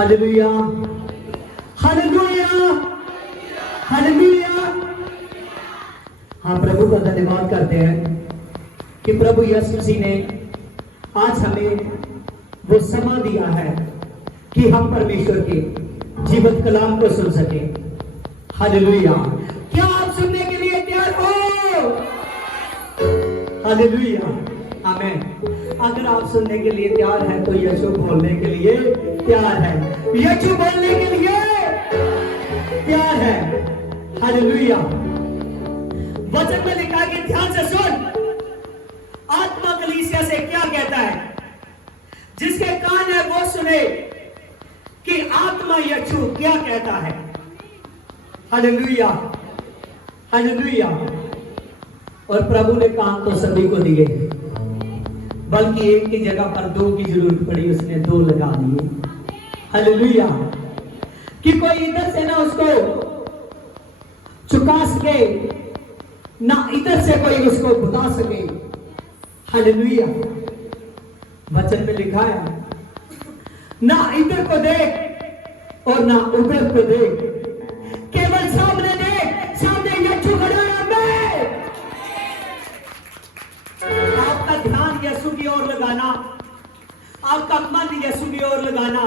Hallelujah, hallelujah, hallelujah. हाँ, प्रभु का धन्यवाद करते हैं कि प्रभु यीशु मसीह ने आज हमें वो समय दिया है कि हम परमेश्वर के जीवंत कलाम को सुन सके। हालेलुया। क्या आप सुनने के लिए तैयार हो? हालेलुया, आमीन। अगर आप सुनने के लिए तैयार हैं तो यीशु बोलने के लिए तैयार है, यीशु बोलने के लिए तैयार है। हालेलुया। वचन में लिखा कि ध्यान से सुन, आत्मा कलीसिया से क्या कहता है। जिसके कान है वो सुने कि आत्मा यीशु क्या कहता है। Hallelujah, hallelujah. और प्रभु ने कान तो सभी को दिए, बल्कि एक की जगह पर दो की जरूरत पड़ी, उसने दो लगा दिए। हालेलुया। कि कोई इधर से ना उसको चुका सके, ना इधर से कोई उसको भगा सके। हालेलुया। वचन में लिखा है, ना इधर को देख और ना उधर को देख, केवल सामने देख। सामने यीशु खड़ा है। आपका ध्यान यीशु की ओर लगाना, आपका मन यीशु की ओर लगाना।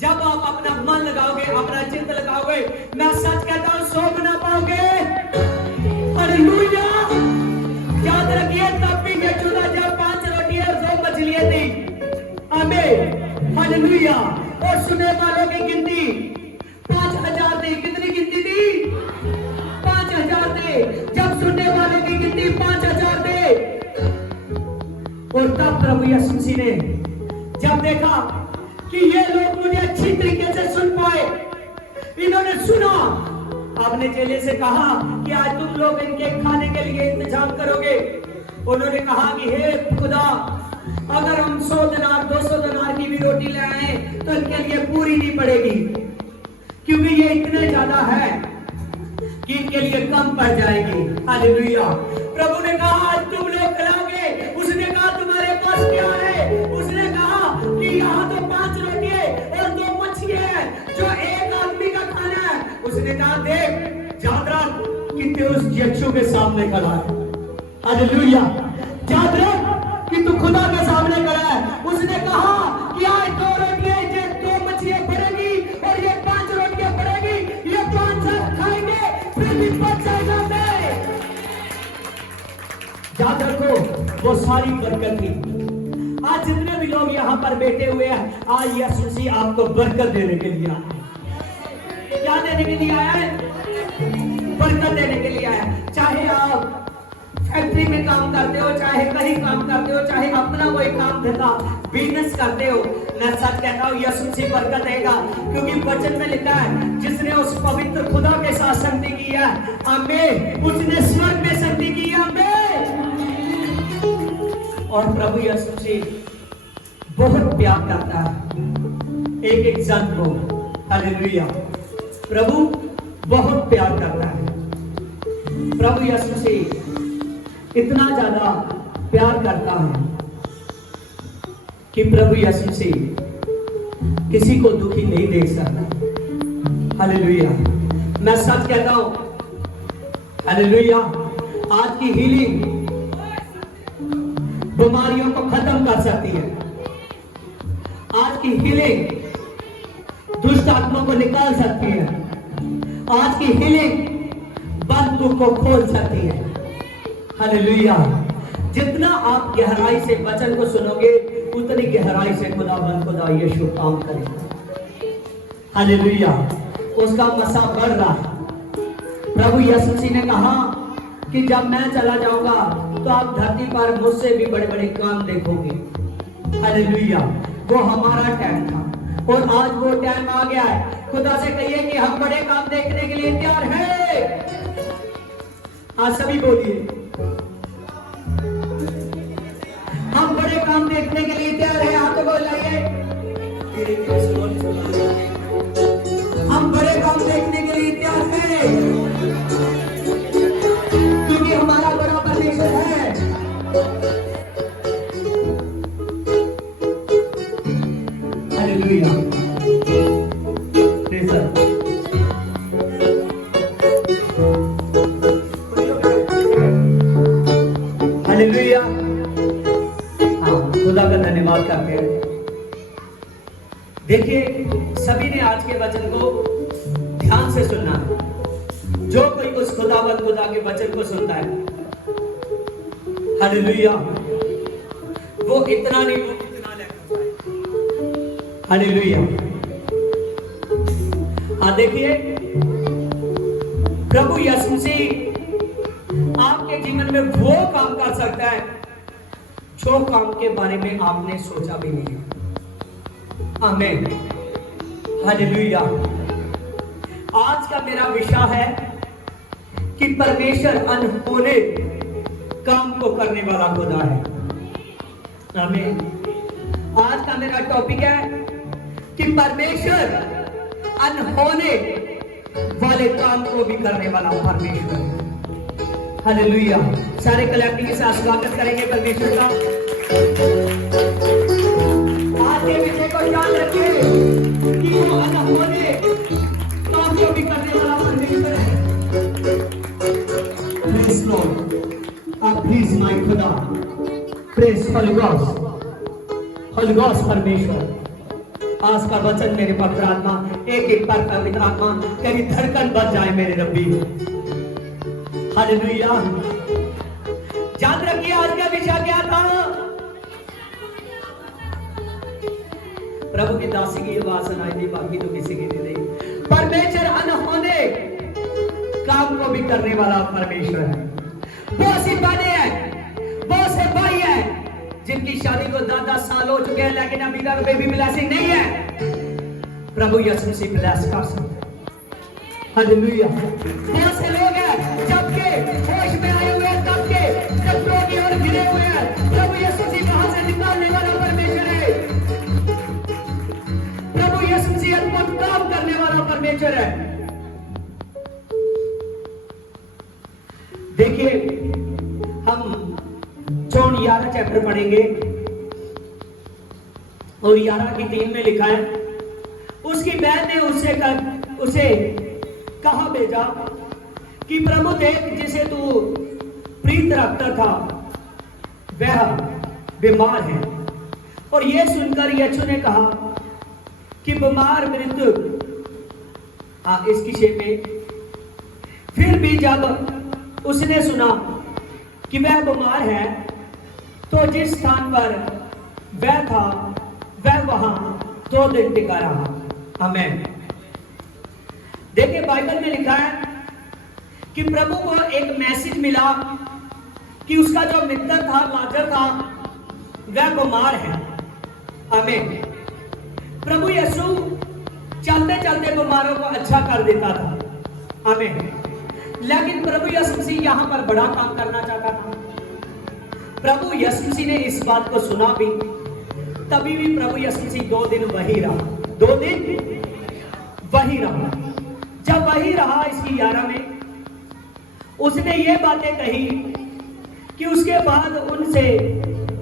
जब आप अपना मन लगाओगे, अपना चित्त लगाओगे, मैं सच कहता हूं, सो बना पाओगे। हालेलुया। याद रखिए, तब भी यीशु ने जब 5 रोटी और 2 मछलियां दी। आमीन। हालेलुया। और सुनने वालों की गिनती 5000 थी। कितनी गिनती थी? 5000 थे। जब सुनने वालों की गिनती 5000 थे, और तब प्रभु यीशु मसीह ने जब देखा कि ये लोग मुझे अच्छी तरीके से सुन पाए, इन्होंने सुना, अपने चेले से कहा कि आज तुम लोग इनके खाने के लिए इंतजाम करोगे। उन्होंने कहा कि हे खुदा, अगर हम 100 दिनार 200 दिनार की भी रोटी ले आए तो इनके लिए पूरी नहीं पड़ेगी, क्योंकि ये इतने ज्यादा है कि इनके लिए कम पड़ जाएगी। हालेलुया। प्रभु ने कहा आज तुम लोग खिलाओगे। उसने कहा तुम्हारे पास क्या है? उसने कहा कि यहाँ तो 5 रोटी और 2 मछली है, जो एक आदमी का खाना है। उसने कहा देख जादरा कि तू उस यीशु के सामने खड़ा है। हालेलुया। जादरा कि तू खुदा के सामने खड़ा है। उसने कहा कि आज 2 रोटियां 2 मछलियां पड़ेगी और ये 5 रोटियां पड़ेगी। ये 5 सब खाएंगे, फिर भी बच जाएंगे। याद रखो, वो सारी बरकत थी। आज जितने भी लोग यहाँ पर बैठे हुए हैं, आज यीशु मसीह आपको बरकत देने के लिए आया है। क्या देने के लिए आया है? बरकत देने के लिए आया है। चाहे आप फैक्ट्री में काम करते हो, चाहे कहीं काम करते हो, चाहे अपना कोई काम धंधा बिजनेस करते हो, मैं सच कहता हूँ यीशु मसीह बरकत देगा। क्योंकि वचन में लिखा है, जिसने उस पवित्र खुदा के साथ संधि की है, आमीन, उसने स्वर्ग में संधि की है। आमीन। और प्रभु यीशु मसीह बहुत प्यार करता है एक एक जन को। हालेलुया। प्रभु बहुत प्यार करता है। प्रभु यीशु मसीह इतना ज्यादा प्यार करता है कि प्रभु यीशु मसीह किसी को दुखी नहीं देख सकता। हालेलुया। मैं सच कहता हूं, हालेलुया, आज की हीलिंग बीमारियों को खत्म कर सकती है। आज की हीलिंग दुष्ट आत्मा को निकाल सकती है। आज की हीलिंग बंद मुख को खोल सकती है। हालेलुया। जितना आप गहराई से वचन को सुनोगे, उतनी गहराई से खुदा यीशु काम करेगा। हालेलुया। उसका मसा बढ़ रहा है। प्रभु यीशु मसीह ने कहा कि जब मैं चला जाऊंगा तो आप धरती पर मुझसे भी बड़े बड़े काम देखोगे। हालेलुया। वो हमारा टाइम था और आज वो टाइम आ गया है। खुदा से कहिए कि हम बड़े काम देखने के लिए तैयार हैं। आज सभी बोलिए, हम बड़े काम देखने के लिए तैयार हैं। हाथों को लाइए। हम बड़े काम देखने के लिए तैयार हैं, क्योंकि हमारा बड़ा परमेश्वर है। हालेलुया। शुरुआत करते हैं। देखिए, सभी ने आज के वचन को ध्यान से सुनना है। जो कोई उस खुदावंद खुदा के वचन को सुनता है, हालेलुया, वो इतना नहीं, वो कितना लेकर जाए। हालेलुया। हाँ, देखिए, प्रभु यीशु मसीह आपके जीवन में वो काम कर सकता है जो काम के बारे में आपने सोचा भी नहीं है। आमीन, हालेलुया। आज का मेरा विषय है कि परमेश्वर अनहोने काम को करने वाला खुदा है। आमीन। आज का मेरा टॉपिक है कि परमेश्वर अनहोने वाले काम को भी करने वाला परमेश्वर है। हालेलुया। सारे कलेक्टिव के साथ स्वागत करेंगे परमेश्वर का। आज के विषय को याद रखिए कि वो अनहोने काम को भी करने वाला परमेश्वर है। प्रेज लॉर्ड, प्लीज माय खुदा, प्रेज होली गॉस्ट परमेश्वर। आज का वचन मेरे पवित्र आत्मा, एक एक पर पवित्र आत्मा तेरी धड़कन बच जाए मेरे रब्बी। हालेलुया। याद रखिए आज का विषय क्या था। प्रभु की दासी की आवाज सुनाई दी, बाकी तो किसी की नहीं दी। परमेश्वर अनहोने काम को भी करने वाला परमेश्वर है। बहुत सी बहनें हैं, बहुत से भाई हैं जिनकी शादी को 10-10 साल हो चुके हैं, लेकिन अभी तक बेबी ब्लेसिंग नहीं है। प्रभु यीशु मसीह ब्लेस कर सकते हैं। हालेलुया। बहुत से लोग हैं जबकि होश में आए हुए हैं, तब के जब लोग की ओर गिरे हुए हैं, प्रभु यीशु मसीह वहां से निकालने वाला परमेश्वर है। प्रभु यीशु मसीह अद्भुत काम करने वाला परमेश्वर है। देखिए, हम जॉन 11 चैप्टर पढ़ेंगे और 11 की 3 में लिखा है, उसकी बहन ने उसे कहा भेजा कि प्रभु देख, जिसे तू प्रीत रखता था वह बीमार है। और यह सुनकर यीशु ने कहा कि बीमार मृत्यु, इसकी शेप में, फिर भी जब उसने सुना कि वह बीमार है तो जिस स्थान पर वह था वह वहां 2 दिन टिका रहा। आमीन। देखिए, बाइबल में लिखा है कि प्रभु को एक मैसेज मिला कि उसका जो मित्र था, लाजर था, वह बीमार है। आमीन। प्रभु यीशु चलते चलते बीमारों को अच्छा कर देता था। आमीन। लेकिन प्रभु यीशु मसीह यहां पर बड़ा काम करना चाहता था। प्रभु यीशु मसीह ने इस बात को सुना भी, तभी भी प्रभु यीशु मसीह 2 दिन वही रहा। 2 दिन वही रहा। जब वही रहा, इसकी 11 में उसने ये बातें कही कि उसके बाद उनसे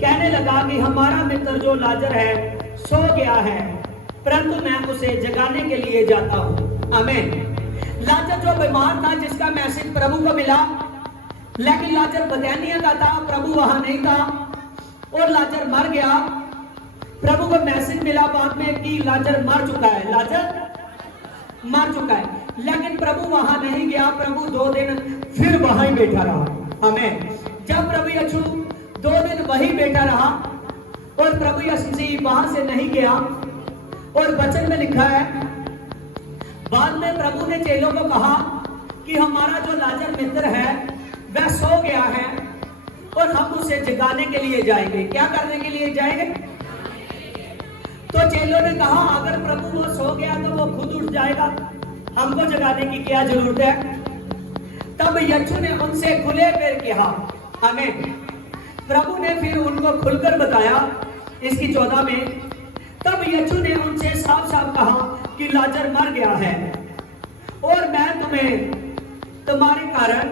कहने लगा कि हमारा मित्र जो लाजर है सो गया है, परंतु मैं उसे जगाने के लिए जाता हूं। आमीन। लाजर जो बीमार था, जिसका मैसेज प्रभु को मिला, लेकिन लाजर बैतानिया का था, प्रभु वहां नहीं था और लाजर मर गया। प्रभु को मैसेज मिला बाद में कि लाजर मर चुका है, लाजर मर चुका है, लेकिन प्रभु वहां नहीं गया। प्रभु 2 दिन फिर वहां ही बैठा रहा। आमीन। जब प्रभु यीशु 2 दिन वही बैठा रहा और प्रभु यीशु वहां से नहीं गया, और वचन में लिखा है, बाद में प्रभु ने चेलों को कहा कि हमारा जो लाजर मित्र है वह सो गया है और हम उसे जगाने के लिए जाएंगे। क्या करने के लिए जाएंगे? तो चेलों ने कहा, अगर प्रभु वो सो गया तो वो खुद उठ जाएगा, हमको जगाने की क्या जरूरत है। तब यीशु ने उनसे खुले पैर कहा। आमीन। प्रभु ने फिर उनको खुलकर बताया, इसकी 14 में, तब यीशु ने उनसे साफ साफ कहा कि लाजर मर गया है और मैं तुम्हें तुम्हारे कारण,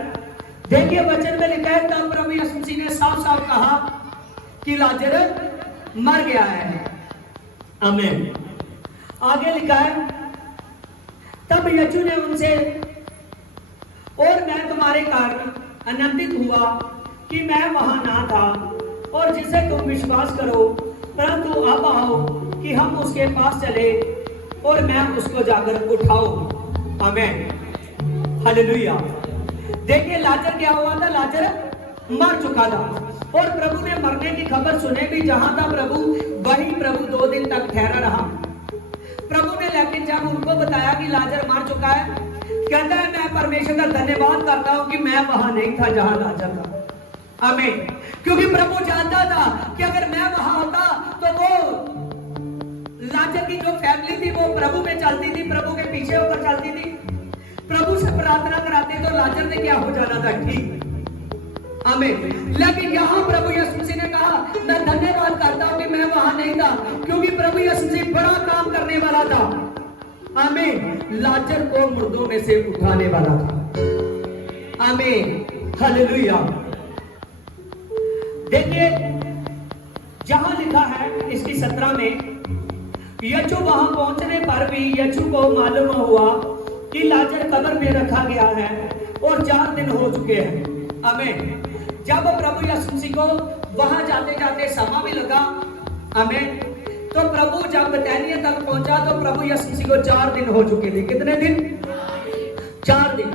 देखिए वचन में लिखा है, तब प्रभु यीशु मसीह ने साफ साफ कहा कि लाजर मर गया है। आमीन। आगे लिखा है, तब यीशु ने उनसे, और मैं तुम्हारे कारण आनंदित हुआ कि मैं वहां ना था, और जिसे तुम विश्वास करो परंतु अब आओ कि हम उसके पास चले और मैं उसको जाकर उठाऊं। आमीन, हालेलुया। देखिए लाजर क्या हुआ था, लाजर मर चुका था और प्रभु ने मरने की खबर सुने भी जहां था प्रभु, वहीं प्रभु 2 दिन तक ठहरा रहा। प्रभु ने लेकिन जब उनको बताया कि लाजर मर चुका है, कहता है मैं परमेश्वर का धन्यवाद करता हूं कि मैं वहां नहीं था जहां लाजर था। आमीन, क्योंकि प्रभु जानता था कि अगर मैं वहां होता तो वो लाजर की जो फैमिली थी वो प्रभु में चलती थी, प्रभु के पीछे होकर चलती थी, प्रभु से प्रार्थना कराते तो लाजर ने क्या हो जाना था, ठीक। आमीन। लेकिन यहाँ प्रभु यीशु मसीह ने कहा मैं धन्यवाद करता हूँ कि मैं वहां नहीं था, क्योंकि प्रभु यीशु मसीह बड़ा काम करने वाला था। आमीन, लाजर को मुर्दों में से उठाने वाला था। आमीन, हालेलुया। देखिए जहां लिखा है इसकी 17 में, यीशु वहां पहुंचने पर भी यीशु को मालूम हुआ कि लाजर कब्र में रखा गया है और 4 दिन हो चुके हैं। आमीन। जब प्रभु यीशु मसीह को वहां जाते जाते समय भी लगा, आमीन, तो प्रभु जब बैतनिय्याह तक पहुंचा तो प्रभु यीशु मसीह को 4 दिन हो चुके थे। कितने दिन? 4 दिन।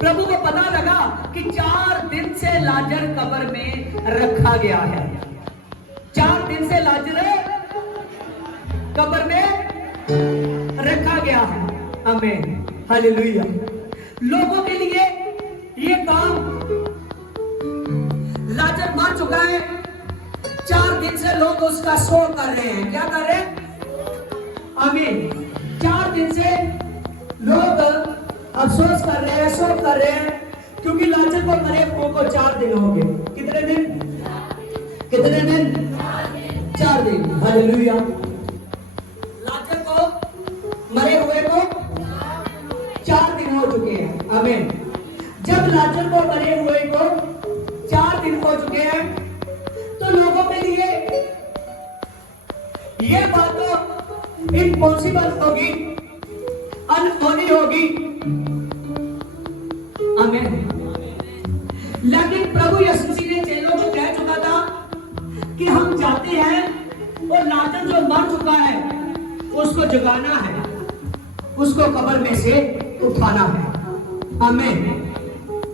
प्रभु को पता लगा कि 4 दिन से लाजर कब्र में रखा गया है। 4 दिन से लाजर कब्र में रखा गया है। आमीन, हालेलुया। लोगों के लिए ये काम, लाजर मर चुका है, 4 दिन से लोग उसका शोक कर रहे हैं। क्या कर रहे हैं? आमीन। 4 दिन से लोग अफसोस कर रहे हैं, शोक कर रहे हैं, क्योंकि लाजर को मरे हुए को 4 दिन हो गए। कितने दिन? कितने दिन? 4 दिन। हालेलुया। लाजर को मरे हुए को 4 दिन हो चुके हैं। आमीन। जब लाजर को मरे हुए को 4 दिन हो चुके हैं तो लोगों के लिए ये बात तो इम्पॉसिबल होगी, अनहोनी होगी। आमीन। लेकिन प्रभु यीशु मसीह ने चेलों को कह चुका था कि हम जाते हैं और लाजर जो मर चुका है उसको जगाना है, उसको कब्र में से उठाना है। आमीन,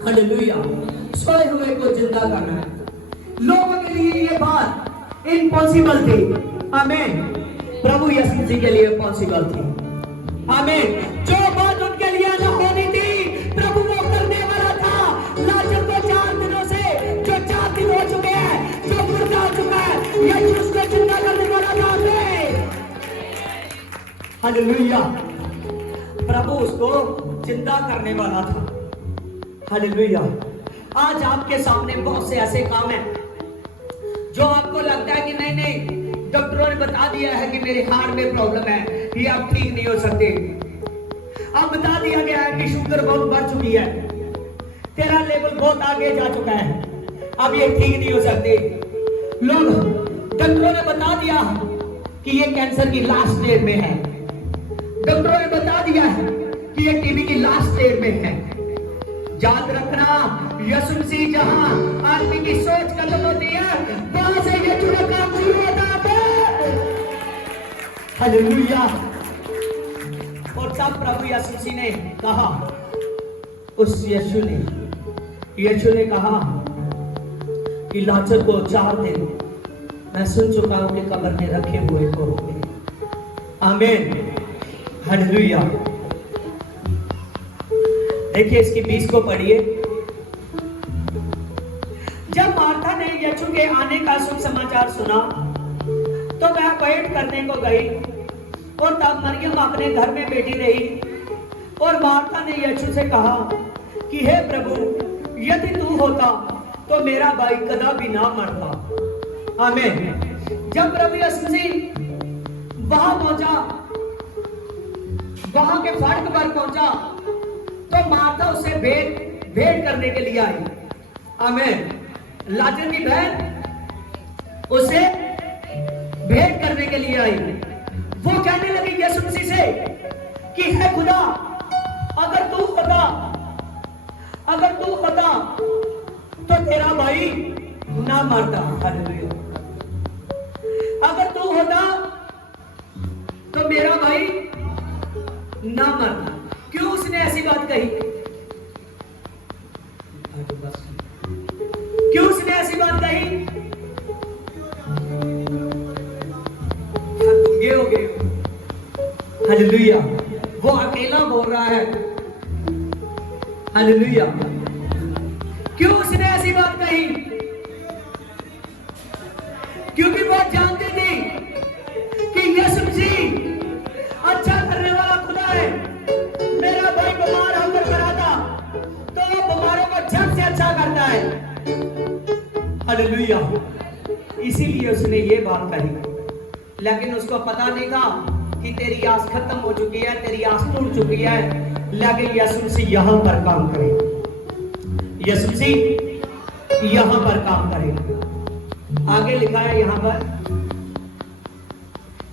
हालेलुया। सोए हुए को जिंदा करना है। लोगों के लिए ये बात इम्पॉसिबल थी। आमीन। प्रभु यीशु मसीह के लिए पॉसिबल थी। आमीन। जो बात उनके लिए न होनी थी प्रभु वो करने वाला था। लाजर को 4 दिनों से, जो 4 दिन हो चुके हैं, जो मुर्दा हो चुका है, यीशु उसको जिंदा करने वाला था। हालेलुया। प्रभु उसको जिंदा करने वाला था। हालेलुया। आज आपके सामने बहुत से ऐसे काम हैं जो आपको लगता है कि नहीं नहीं, डॉक्टरों ने बता दिया है कि मेरे हार्ट में प्रॉब्लम है, ये अब ठीक नहीं हो सकते। अब बता दिया गया है कि शुगर बहुत बढ़ चुकी है, तेरा लेवल बहुत आगे जा चुका है, अब ये ठीक नहीं हो सकते। लोग, डॉक्टरों ने बता दिया कि ये कैंसर की लास्ट स्टेज में है, डॉक्टरों ने बता दिया है कि ये टीबी की लास्ट स्टेज में है। याद रखना, यीशु मसीह जहां आदमी की सोच खत्म होती है वहां से यीशु का काम शुरू होता है। हालेलुया। और तब प्रभु यीशु मसीह ने कहा, उस यीशु ने कहा कि लाजर को 4 दिन मैं सुन चुका हूं कि कब्र में रखे हुए को हो गए। आमीन, हालेलुया। देखिए इसकी 20 को पढ़िए। जब मार्था ने यीशु के आने का शुभ समाचार सुना तो वह वेट करने को गई और तब मरियम अपने घर में बैठी रही। और मार्था ने यीशु से कहा कि हे प्रभु, यदि तू होता तो मेरा भाई कदापि ना मरता। आमीन। जब प्रभु यीशु मसीह वहां पहुंचा, वहां के फाटक पर पहुंचा, तो मार्था उसे भेंट करने के लिए आई। आमीन। लाजर की बहन उसे भेंट करने के लिए आई। वो कहने लगी यीशु मसीह से कि हे खुदा, अगर तू होता तो तेरा भाई ना मरता। हालेलुया। अगर तू ना मरना। क्यों उसने ऐसी बात कही? क्यों उसने ऐसी बात कही? ये हो गए। हालेलुया। वो अकेला बोल रहा है। हालेलुया। क्यों उसने ऐसी बात कही? क्योंकि वो जानती थी कि यीशु मसीह अच्छा करने वाला खुदा है। मेरा भाई बीमार होकर पड़ा था तो वो बीमारों को झट से अच्छा करता है। हालेलुया। इसीलिए उसने ये बात कही, लेकिन उसको पता नहीं था कि तेरी आस खत्म हो चुकी है, तेरी आस टूट चुकी है। लेकिन यीशु मसीह यहां पर काम करे, यीशु मसीह यहां पर काम करे। आगे लिखा है यहां पर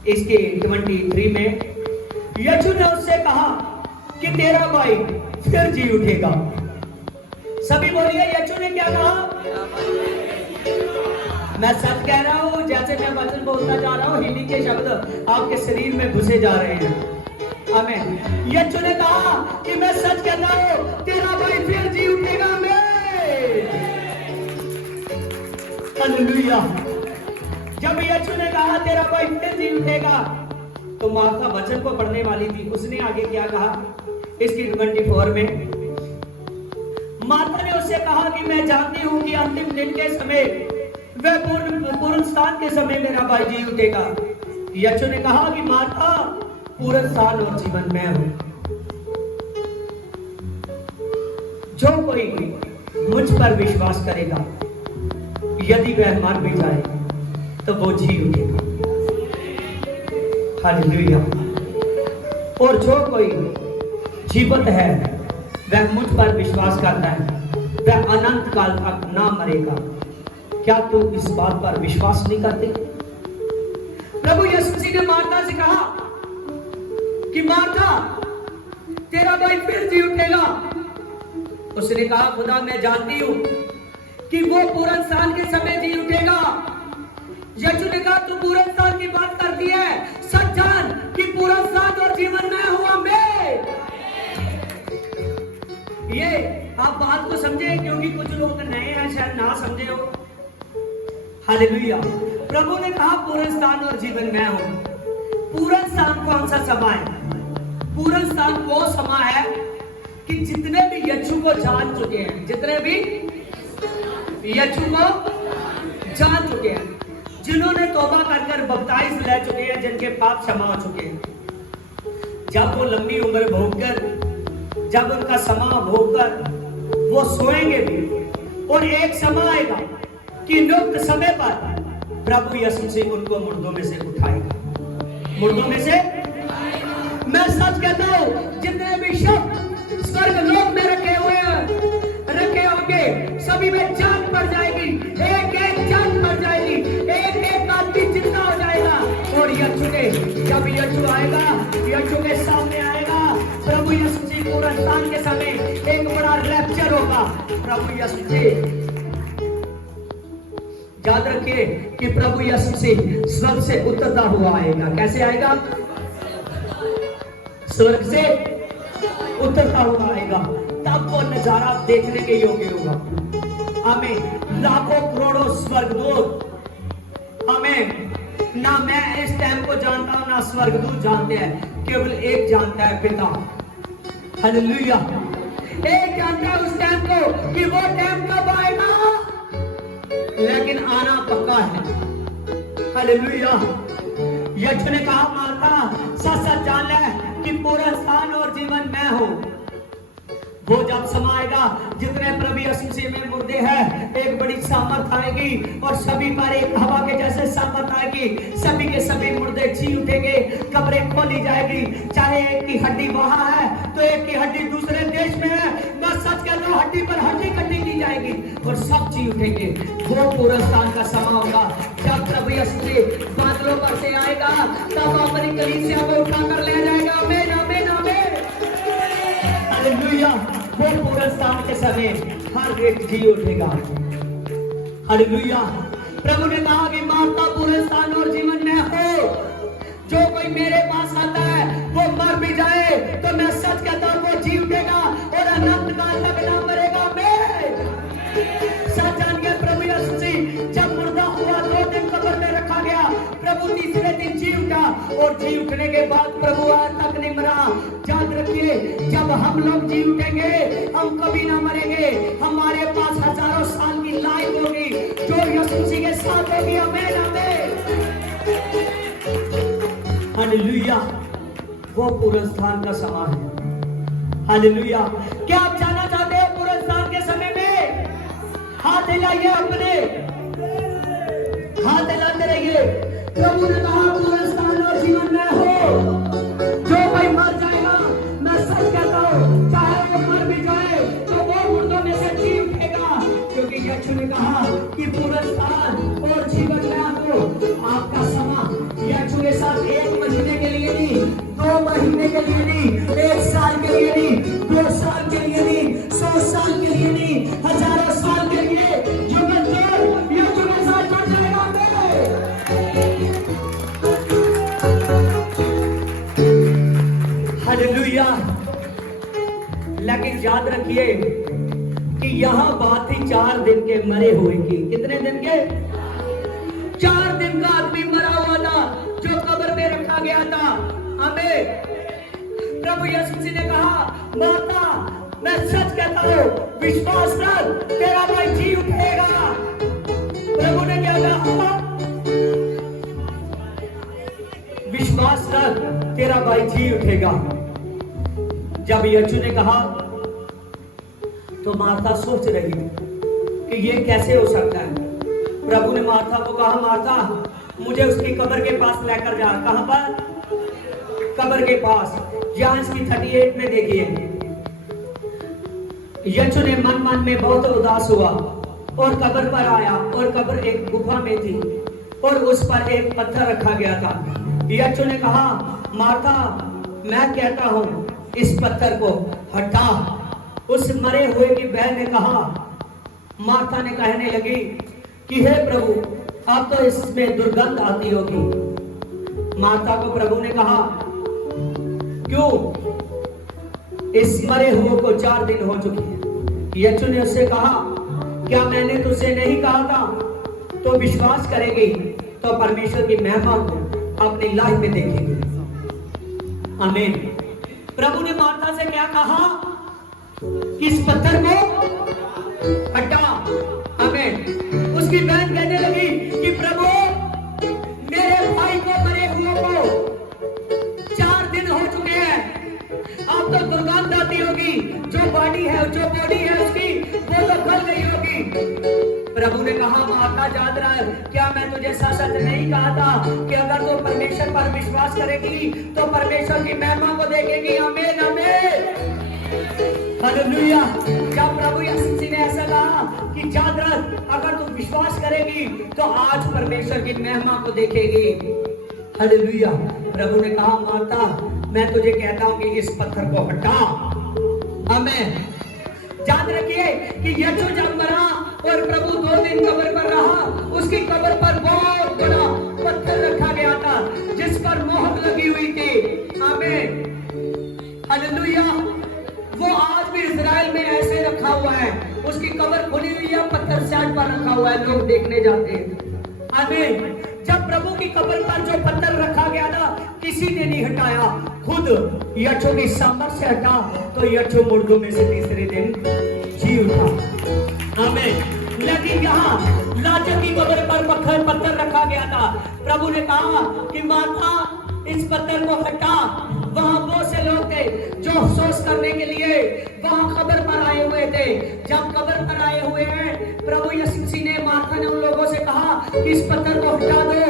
इसके 23 में, यीशु ने उससे कहा कि तेरा भाई फिर जी उठेगा। सभी बोलिए, यीशु ने क्या कहा? मैं सच कह रहा हूं, जैसे मैं वचन बोलता जा रहा हूं, हिंदी के शब्द आपके शरीर में घुसे जा रहे हैं। आमीन। यीशु ने कहा कि मैं सच कहता हूं, तेरा भाई फिर जी उठेगा। हालेलुया। जब यीशु ने कहा तेरा भाई फिर जी उठेगा, तो मार्था वचन को पढ़ने वाली थी। उसने आगे क्या कहा? इसकी 24 में मार्था ने उससे कहा कि मैं जानती हूं कि अंतिम दिन के समय, वह पुनरुत्थान के समय मेरा भाई जी उठेगा। यीशु ने कहा कि मार्था, पुनरुत्थान और जीवन मैं हूं। जो कोई मुझ पर विश्वास करेगा, यदि वह मर भी जाए तो वो जी उठेगा। हालेलुया। और जो कोई जीवित है, वह मुझ पर विश्वास करता है, वह अनंत काल तक ना मरेगा। क्या तू इस बात पर विश्वास नहीं करते? प्रभु यीशु मसीह ने मार्था से कहा कि मार्था, तेरा भाई फिर जी उठेगा। उसने कहा, खुदा मैं जानती हूं कि वो पुनरुत्थान के समय जी उठेगा। यीशु ने कहा, तू पुनरुत्थान की बात करती है, सच जान कि पुनरुत्थान और जीवन में हुआ मैं। ये आप बात को समझे, क्योंकि कुछ लोग नए हैं, शायद ना समझे हो। हालेलुया। प्रभु ने कहा पुनरुत्थान और जीवन मैं हूं। पुनरुत्थान कौन सा समय है? पुनरुत्थान वो समय है कि जितने भी यीशु को जान चुके हैं, जितने भी यीशु को जान चुके हैं, जिन्होंने तौबा कर बपतिस्म ले चुके हैं, जिनके पाप क्षमा हो चुके हैं, जब वो लंबी उम्र भोगकर, जब उनका समय भोगकर वो सोएंगे भी, और एक समय आएगा कि नियुक्त समय पर प्रभु यीशु से उनको मुर्दों में से उठाएगा। मुर्दों में से, मैं सच कहता हूं, जितने भी शब्द स्वर्ग लोक में रखे हुए रखे होंगे, सभी में जान पड़ जाएगी। एक एक जान पड़ जाएगी, एक एक आदमी जिंदा हो जाएगा। और यीशु के, जब यीशु आएगा, यीशु के सामने आएगा, प्रभु यीशु जी पुनरुत्थान के समय एक बड़ा रैप्चर होगा। प्रभु यीशु जी, याद रखिए कि प्रभु यीशु से स्वर्ग से उतरता हुआ आएगा। कैसे आएगा? स्वर्ग से उतरता हुआ आएगा। तब वो नजारा देखने के योग्य होगा। हमें लाखों करोड़ों स्वर्गदूत, हमें ना मैं इस टाइम को जानता हूं, ना स्वर्गदूत जानते हैं, केवल एक जानता है, पिता। हालेलुया। एक जानता है उस टाइम को कि वो टाइम कब आएगा, लेकिन आना पक्का है। हालेलुया। यीशु ने कहा, मार्था, सच सच जान ले कि पुनरुत्थान और जीवन मैं हूं। वो जब समय आएगा, जितने प्रभु यीशु से में मुर्दे हैं, एक बड़ी सामर्थ आएगी और सभी पर एक हवा के जैसे सामर्थ आएगी। सभी के सभी मुर्दे जी उठेंगे, कब्रें खोली जाएगी। चाहे एक की हड्डी वहां है तो एक की हड्डी दूसरे देश में है, मैं सच कह रहा हूं, हड्डी पर हड्डी कटी की जाएगी और सब जी उठेंगे। वो पुनरुत्थान का समय होगा जब प्रभु यीशु बादलों पर से आएगा, तब अपनी कलीसिया को उठाकर ले जाएगा। आमीन, आमीन, आमीन। हालेलुया। वो पुनरुत्थान के समय हर एक जी उठेगा। हालेलुया। प्रभु ने कहा कि मार्था, पुनरुत्थान और जीवन में हो। जो कोई मेरे पास आता है वो मर भी जाए तो मैं सच कहता हूं वो जी उठेगा और अनंत काल तक ना मरेगा। मैं सच जानिए प्रभु यीशु मसीह जब मुर्दा हुआ 2 दिन कब्र में रखा गया, प्रभु तीसरे दिन जी उठा और जी उठने के बाद प्रभु आज तक नहीं मरा। याद रखिए जब हम लोग जी उठेंगे हम कभी ना मरेंगे, हमारे पास हजारों साल की लाइफ होगी जो यीशु मसीह के साथ होगी। आमीन आमीन हालेलुया। वो पुनरुत्थान का समय है। हालेलुया। क्या आप जाना चाहते हो पुनरुत्थान के समय में? हाथ हिलाइए, अपने हाथ हिलाते रहिए। प्रभु ने कहा पुनरुत्थान और जीवन में हो, जो कोई मर जाएगा मैं सच कहता हूं चाहे वो मर भी जाए तो वो मुर्दों में से जी उठेगा, क्योंकि यीशु ने कहा कि पुनरुत्थान और जीवन में हो। आपका समय यीशु के साथ 1 महीने के लिए नहीं, 2 महीने के लिए नहीं, 1 साल के लिए नहीं, 2 साल के लिए नहीं, 100 साल के लिए नहीं, हजारों साल के लिए जीवन जोड़ यीशु के साथ जुड़ जाएगा। हालेलुया। लेकिन याद रखिए कि यहां बात थी 4 दिन के मरे हुए की। कितने दिन के? 4 दिन का आदमी मरा हुआ था जो कब्र में रखा गया था। आमीन। प्रभु यीशु मसीह ने कहा माता मैं सच कहता हूं विश्वास कर तेरा भाई जी उठेगा। प्रभु ने क्या कहा? विश्वास कर तेरा भाई जी उठेगा। जब यीशु ने कहा तो मार्था सोच रही कि ये कैसे हो सकता है। प्रभु ने मार्था को कहा मार्था मुझे उसकी कब्र के पास लेकर जा। कहां पर? कब्र के पास। यहां इसकी 38 में देखिए। यीशु ने मन में बहुत उदास हुआ और कब्र पर आया और कब्र एक गुफा में थी और उस पर एक पत्थर रखा गया था। यीशु ने कहा मार्था मैं कहता हूं इस पत्थर को हटा। उस मरे हुए की बहन ने कहा, मार्था ने कहने लगी कि हे प्रभु अब तो इसमें दुर्गंध आती होगी। मार्था को प्रभु ने कहा क्यों? इस मरे हुए को 4 दिन हो चुके हैं। यीशु ने उससे कहा क्या मैंने तुझसे नहीं कहा था? तो विश्वास करेगी तो परमेश्वर की महिमा को अपनी लाइफ में देखेगी। आमीन। प्रभु ने मार्था से क्या कहा? इस पत्थर को हटा। आमीन। उसकी बहन कहने लगी कि प्रभु मेरे भाई को मरे हुए को 4 दिन हो चुके हैं, अब तो दुर्गंध आती होगी, जो बॉडी है उसकी वो तो गल गई होगी। प्रभु ने कहा माता याद रहा क्या मैं तुझे सच नहीं कहा था कि अगर तू परमेश्वर पर विश्वास करेगी तो परमेश्वर की महिमा को देखेगी। आमीन आमीन हालेलुया। जब प्रभु यीशु मसीह ने ऐसा कहा कि याद रख अगर तू विश्वास करेगी तो आज परमेश्वर की महिमा को देखेगी। हालेलुया। प्रभु ने कहा माता मैं तुझे कहता हूं कि इस पत्थर को हटा। आमीन। याद रखिए कि यीशु जब मरा और प्रभु 2 दिन कब्र पर रहा, उसकी कब्र पर बहुत बड़ा पत्थर रखा गया था जिस पर मोहर लगी हुई थी। आमीन हालेलुया। वो आज भी इजराइल में ऐसे रखा हुआ है, उसकी कब्र खुली हुई है, पत्थर साइड पर रखा हुआ है, लोग देखने जाते हैं। आमीन। जब प्रभु की कब्र पर जो पत्थर रखा गया था किसी ने नहीं हटाया, खुद यीशु की सामर्थ से हटा तो यीशु मुर्दों में से तीसरे दिन जी उठा। आमीन। लेकिन यहाँ लाजर की कब्र पर पत्थर रखा गया था। प्रभु ने कहा कि माता इस पत्थर को हटा। वहां बहुत से लोग थे जो अफसोस करने के लिए वहां कब्र पर आए हुए थे। जब कब्र पर आए हुए हैं प्रभु यीशु मसीह ने मार्था ने उन लोगों से कहा कि इस पत्थर को हटा दो,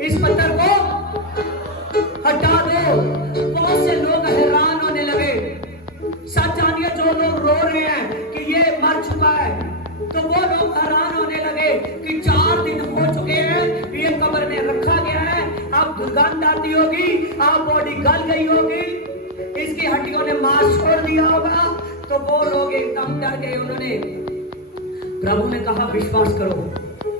इस पत्थर को हटा दो। बहुत से लोग हैरान होने लगे। सच जानिए जो लोग रो रहे हैं कि ये मर चुका है तो वो लोग हैरान होने लगे कि 4 दिन हो चुके हैं, ये कब्र में रखा गया है, अब दुर्गंध आती होगी, अब बॉडी गल गई होगी, इसकी हड्डियों ने मांस छोड़ दिया होगा। तो वो लोग एकदम डर गए। उन्होंने प्रभु ने कहा विश्वास करो,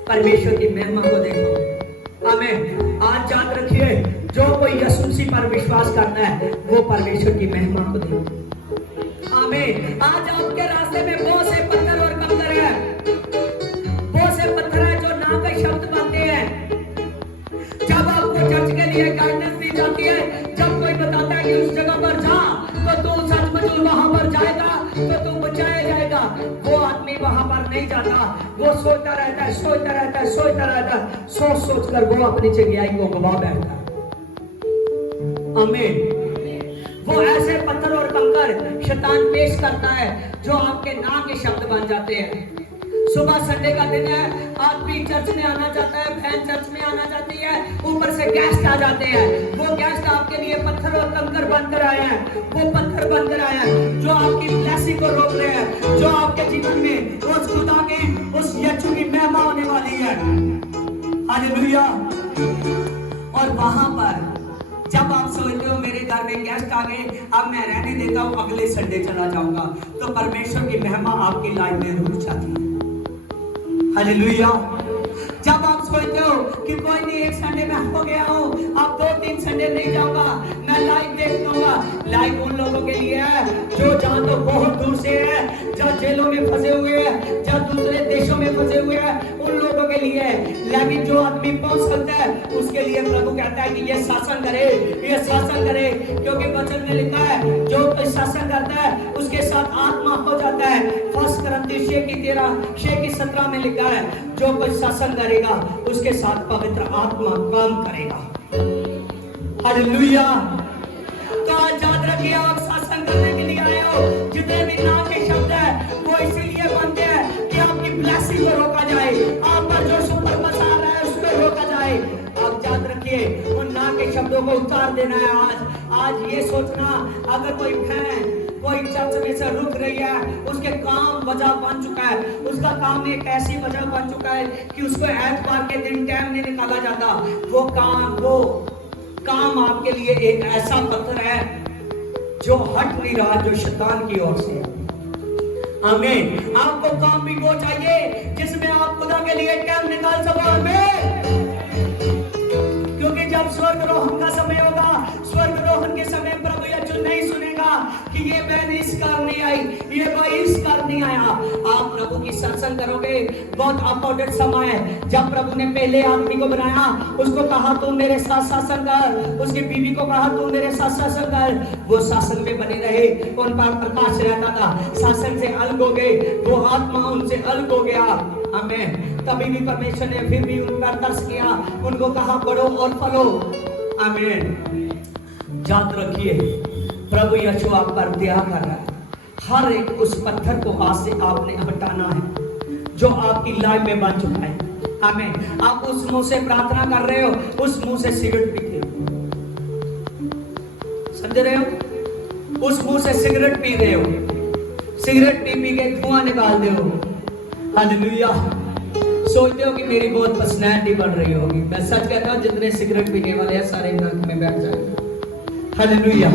परमेश्वर की महिमा को देखो। आमीन। आज याद रखिए जो कोई यीशु मसीह पर विश्वास करता है वो परमेश्वर की महिमा को देखता है। आमीन। आज आपके रास्ते में बहुत से पत्थर और कंकर है, बहुत से पत्थर है जो ना के शब्द बनते हैं। जब आपको चर्च के लिए गाइडेंस दी जाती है, जब कोई बताता है कि उस जगह पर जा तो तू सचमुच वहां पर जाएगा तो तू बचाया जाएगा, वो आदमी वहां पर नहीं जाता। वो सोचता रहता है, सोचता रहता है, सोचता रहता है, सोच सोच कर वो अपनी जगह को गवा बैठता है। आमीन। वो ऐसे पत्थर और कंकर शैतान पेश करता है जो आपके नाम के शब्द बन जाते हैं। सुबह संडे का दिन है, आदमी चर्च में आना चाहता है, बहन चर्च में आना चाहती है, ऊपर से गेस्ट आ जाते हैं। वो गेस्ट आपके लिए पत्थर और कंकर बनकर आए हैं, वो पत्थर बनकर आए हैं जो आपकी ब्लेसिंग को रोक रहे हैं, जो आपके जीवन में उस खुदा की उस यीशु की महिमा होने वाली है। हालेलुया। और वहां पर जब आप सोचते हो मेरे घर में गेस्ट आ गए, अब मैं रहने देता हूं, अगले संडे चला जाऊंगा, तो परमेश्वर की महिमा आपकी लाइफ में रुक जाती है। हालेलुया। जब आप सोचते हो कि कोई नहीं, एक संडे में हो गया हूं, अब 2-3 संडे नहीं जाऊंगा, मैं लाइव देख लूंगा। लाइव उन लोगों के लिए है जो जहां तो बहुत दूर से है, जहां जेलों में फंसे हुए हैं, जहां दूसरे देशों में फंसे हुए हैं, उन लोगों के लिए है। लेकिन जो आदमी पहुंच सकता है उसके लिए प्रभु कहता है कि ये शासन करे, ये शासन करे, क्योंकि वचन में लिखा है जो कोई शासन करता है उसके साथ आत्मा हो जाता है। 1 कुरिन्थियों 6:13-17 में लिखा है जो कोई शासन करेगा उसके साथ पवित्र आत्मा काम करेगा। हालेलुया। तो आज याद रखिए, आप शासन करने के लिए आए हो। जितने भी नाम के शब्द है वो इसीलिए बनते हैं कि आपकी ब्लेसिंग को रोका जाए, आप पर जो सुपर मचा रहा है उसको रोका जाए। आप याद रखिए, उन नाम के शब्दों को उतार देना है। आज ये सोचना, अगर कोई बहन कोई चर्च में से रुक रही है, उसके काम वजह बन चुका है, उसका काम एक ऐसी वजह बन चुका है कि उसको एतवार के दिन टाइम नहीं निकाला जाता। वो काम आपके लिए एक ऐसा पत्थर है जो हट नहीं रहा, जो शैतान की ओर से है। आमीन। आपको काम भी वो चाहिए जिसमें आप खुदा के लिए टाइम निकाल सको। आमीन। क्योंकि जब स्वर्गारोहण का समय होगा, स्वर्गारोहण के समय प्रभु यीशु नहीं सुनेगा कि ये बहन इस कारण नहीं आई, ये भाई इस कारण नहीं आया। आप प्रभु की सत्संग करोगे। बहुत अपॉइंटेड समय है। जब प्रभु ने पहले आदमी को बनाया, उसको कहा तू मेरे साथ शासन कर, उसकी बीवी को कहा तू मेरे साथ शासन कर। वो शासन में बने रहे, उन पर प्रकाश रहता था। शासन से अलग हो गए, वो आत्मा उनसे अलग हो गया। आमीन। तभी भी परमेश्वर ने फिर भी उन पर तरस किया, उनको कहा बढ़ो और फलो। आमीन। याद रखिए, प्रभु यीशु आप पर दया कर रहा है। हर एक उस पत्थर को आज से आपने हटाना है जो आपकी लाइफ में बन चुका है। आमीन। आप उस मुंह से प्रार्थना कर रहे हो, उस मुंह से सिगरेट पीते हो, समझ रहे हो? उस मुंह से सिगरेट पी रहे हो, सिगरेट पी के धुआं निकाल दे हो। हालेलुया। सोचते हो कि मेरी बहुत पर्सनैलिटी बढ़ रही होगी। मैं सच कहता हूँ, जितने सिगरेट पीने वाले हैं सारे नाक में बैठ जाएंगे। हालेलुया।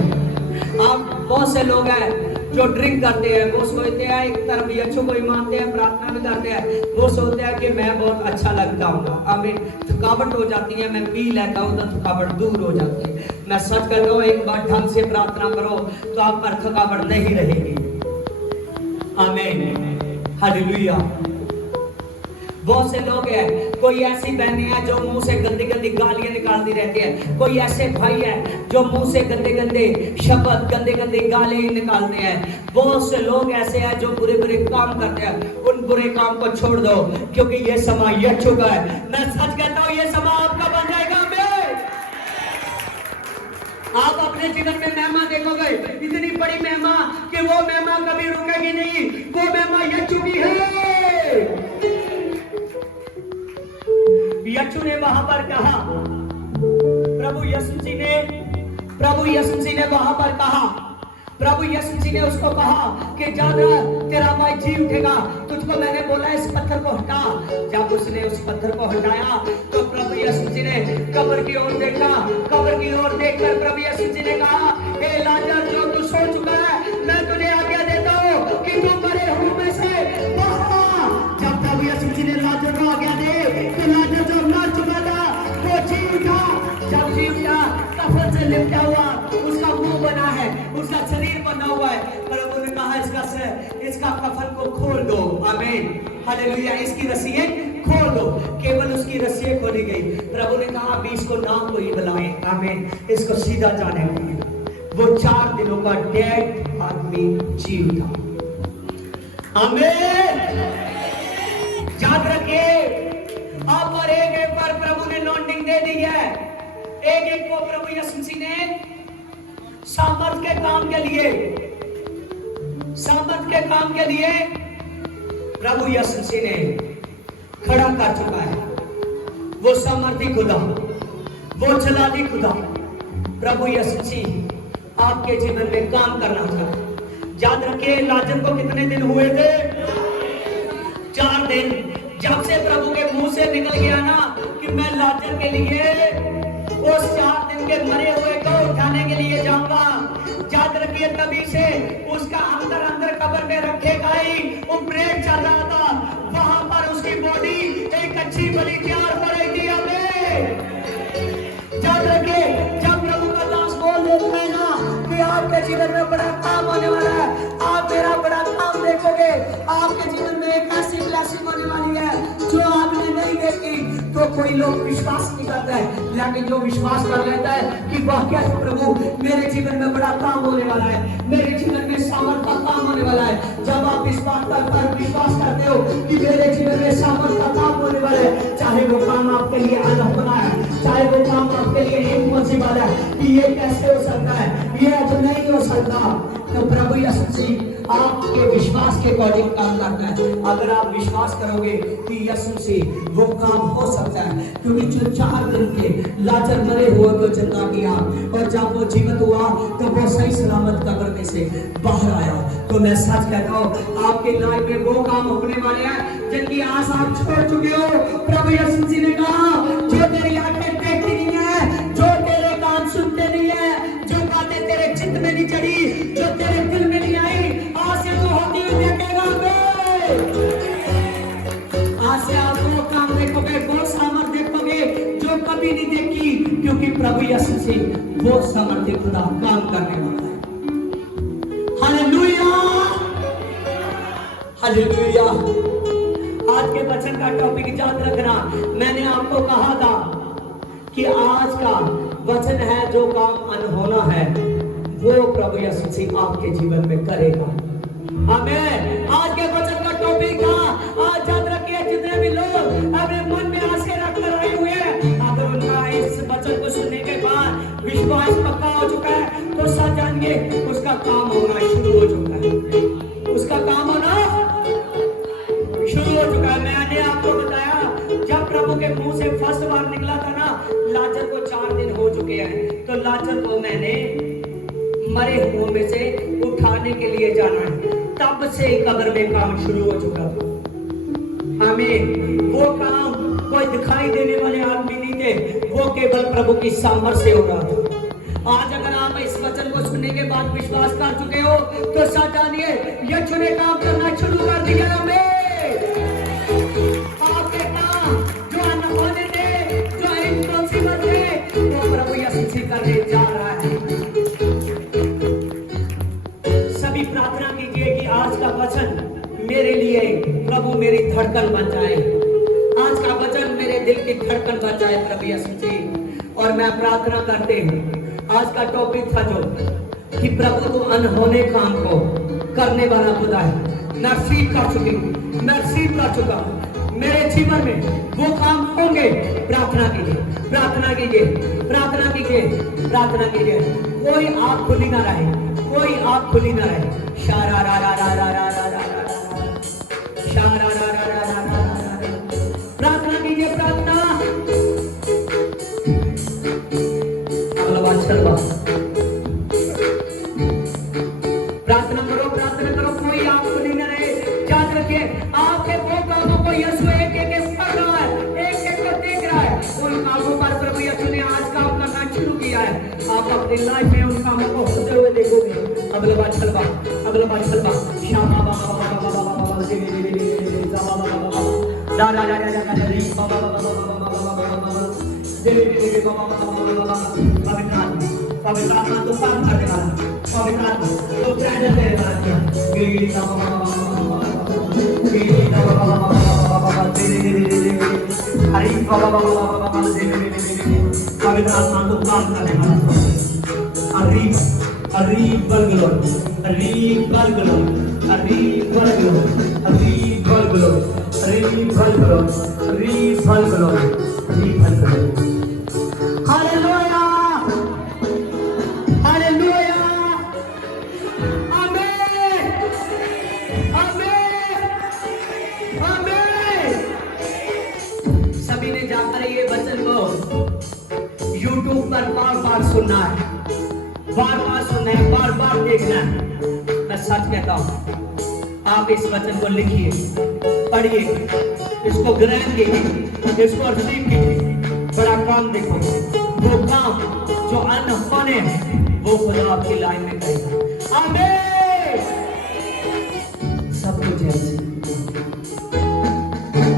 आप बहुत से लोग हैं जो ड्रिंक करते हैं, वो सोचते हैं एक तरफ यीशु को ही मानते हैं, प्रार्थना भी करते हैं, वो सोचते हैं कि मैं बहुत अच्छा लगता हूँ। आमीन। थकावट हो जाती है, मैं पी लेता हूँ तो थकावट दूर हो जाती है। मैं सच कहता हूँ, एक बार ढंग से प्रार्थना करो तो आप पर थकावट नहीं रहेगी। आमीन। हालेलुया। बहुत से लोग हैं, कोई ऐसी बहनें हैं जो मुंह से गंदी गंदी गालियां निकालती रहती है, कोई ऐसे भाई है जो मुंह से गंदे गंदे शब्द, गंदे गंदे गाली निकालते हैं। बहुत से लोग ऐसे हैं जो बुरे बुरे काम करते हैं। उन बुरे काम को छोड़ दो, क्योंकि ये समय ये चुका है। मैं सच कहता हूँ, ये समय आपका बन जाएगा। आप अपने जीवन में महिमा देखोगे, इतनी बड़ी महिमा कि वो महिमा कभी रुकेगी नहीं। वो महिमा यीशु की है। यीशु ने वहां पर कहा, प्रभु यीशु जी ने वहां पर कहा, प्रभु यीशु जी ने उसको कहा कि ज्यादा तेरा भाई जी उठेगा, तुझको मैंने बोला इस पत्थर को हटा। जब उसने उस पत्थर को हटाया तो प्रभु यीशु जी ने कब्र की ओर देखा। कब्र की ओर देखकर प्रभु यीशु जी ने कहा, हे लाजर जो तू सो चुका है, मैं तुझे आज्ञा देता हूँ कि तू मरे हुओं में से बाहर आ। जब प्रभु यीशु जी ने लाजर को आज्ञा दे तो लाजर जो मर चुका था वो जी उठा। जब जी उठा हुआ है, प्रभु ने कहा इसका कफन को खोल दो। आमीन, हालेलुया। इसकी रस्सियां खोल दो। केवल उसकी रस्सियां खोली गई। प्रभु ने कहा अभी इसको नाम को ही बुलाए। आमीन, इसको सीधा जाने लगे। वो 4 दिनों का डेड आदमी जी उठा। आमीन, याद रखिए आप और एक बार प्रभु ने लॉन्डिंग दे दी है। एक को प्रभु यीशु मसीह ने सामर्थ के काम के लिए प्रभु यीशु मसीह ने खड़ा कर चुका है। वो सामर्थी खुदा, वो जलाली खुदा प्रभु यीशु मसीह आपके जीवन में काम करना चाहता है। याद रखिए लाजर को कितने दिन हुए थे? 4 दिन। जब से प्रभु के मुंह से निकल गया ना कि मैं लाजर के लिए उस 4 दिन के मरे हुए को उठाने के लिए जाऊंगा, याद रखिए तभी से उसका अंदर कब्र में रखेगा ही वो ब्रेक चल रहा था। वहां पर उसकी बॉडी एक अच्छी बड़ी तैयार हो रही थी। हमें याद रखिए जब प्रभु का दास बोल देता है ना कि आपके जीवन में बड़ा काम होने वाला है, आप मेरा बड़ा काम देखोगे, आपके जीवन में एक ऐसी ब्लेसिंग होने वाली है जो आपने नहीं देखी, तो कोई लोग विश्वास नहीं करता है। लेकिन जो विश्वास कर लेता है कि वाकई प्रभु मेरे जीवन में बड़ा काम होने वाला है, मेरे जीवन में सामर्थ का काम होने वाला है। जब आप इस बात पर विश्वास करते हो कि मेरे जीवन में सामर्थ का काम होने वाला है, चाहे वो काम आपके लिए अलग होना है, चाहे वो काम आपके लिए एक मर्जी वाला है कि ये कैसे हो सकता है, ये तो नहीं हो सकता, तो प्रभु यीशु मसीह आपके विश्वास के अकॉर्डिंग काम करता है। अगर आप विश्वास करोगे कि यीशु से वो काम हो सकता है, क्योंकि जो 4 दिन के लाजर मरे हुए को जिंदा किया और जब वो जीवित हुआ तो वो सही सलामत कब्र में से बाहर आया। तो मैं सच कहता हूँ आपके लाइफ में वो काम होने वाले हैं जिनकी आस आप छोड़ चुके हो। प्रभु यीशु ने कहा जो तेरी आंखें देखती नहीं है, जो तेरे कान सुनते नहीं है, जो बातें तेरे चित्त में नहीं चढ़ी, जो तेरे दिल में नहीं आई, आज से तो होती हुई देखेगा। आज से आप वो काम देखोगे, वो सामर्थ देखोगे जो कभी नहीं देखी, क्योंकि प्रभु यीशु से वो सामर्थ्य खुदा काम करने वाला है। Hallelujah, hallelujah. आज के वचन का टॉपिक याद रखना, मैंने आपको कहा था कि आज का वचन है जो काम अनहोना है वो प्रभु यीशु मसीह आपके जीवन में करेगा। आमीन। आज के वचन का टॉपिक था, आज याद रखिए जितने भी लोग अपने मन में आशा रखकर आए हुए हैं, अगर उनका इस वचन को सुनने के बाद विश्वास पक्का हो चुका है तो सच जानिए उसका काम होना शुरू हो चुका है। उसका काम होना शुरू हो चुका है। मैंने आपको बताया जब प्रभु के मुंह से फर्स्ट बार निकला था ना लाजर को 4 दिन हो चुके हैं, तो लाजर को मैंने मरे हुओं में से उठाने के लिए जाना है। तब से कब्र में काम शुरू हो चुका था। आमीन। वो काम कोई दिखाई देने वाले आदमी नहीं थे, वो केवल प्रभु की सामर्थ से हो रहा था। आज अगर आप इस वचन को सुनने के बाद विश्वास कर चुके हो तो सच जानिए ये छुने काम करना शुरू कर दिया। हमें आपके काम जो अनहोने थे, जो इम्पॉसिबल थे, वो प्रभु यीशु मसीह करने जा रहा है। सभी प्रार्थना कीजिए कि आज का वचन मेरे लिए प्रभु मेरी धड़कन बन जाए, आज का वचन मेरे दिल की धड़कन बन जाए प्रभु यीशु मसीह। और मैं प्रार्थना करते हूँ, आज का टॉपिक था जो कि प्रभु तो अनहोने काम को करने वाला खुदा है। मैं सीख कर चुकी हूँ, मैं सीख कर चुका हूँ, मेरे जीवन में वो काम होंगे। प्रार्थना कीजिए, प्रार्थना कीजिए, प्रार्थना कीजिए, प्रार्थना कीजिए। कोई आँख खुली ना रहे, कोई आँख खुली ना रहे। शारा रा रा रा रा रा रा रा शारा रा रा रा रा रा। प्रार्थना कीजिए, प्रार्थना। अगला बात चलवा, प्रार्थना करो, प्रार्थना करो। कोई आँख खुली ना रहे। याद रखिए आपके वो कामों को यीशु एक एक पढ़ रहा है, एक एक को देख रहा है। उन कामों पर प्रभु यीशु ने आज काम करना शुरू किया है। आप अपनी लाइफ में उन कामों को होते हुए देखोगे। अगला बात चलवा, अगला बात चलवा। शामा बाबा बाबा बाबा बाबा दे दे दे दे बाबा बाबा बाबा दा दा दा दा दा री बाबा बाबा बाबा बाबा बाबा दे दे दे बाबा बाबा बाबा बाबा। पवित्र आत्मा तो काम करने वाला, पवित्र आत्मा तो प्रेरणा देने वाला क्या? पवित्र आत्मा तो काम करने वाला। Arriba, arriba el gloria, arriba el gloria, arriba el gloria, arriba el gloria, arriba el gloria, arriba el gloria, arriba el gloria. Hallelujah! Hallelujah! Amen! Amen! Amen! सभी ने जाकर ये वचन को YouTube पर बार-बार सुनना है, बार-बार सुनना है, बार-बार देखना है। मैं सच कहता हूँ, आप इस वचन को लिखिए, पढ़िए, इसको ग्रहण कीजिए, इसको रिसीव कीजिए, बड़ा काम देखो, वो काम जो अनहोने हैं, वो खुदा आपकी लाइन में करेगा। आमीन। सब कुछ है।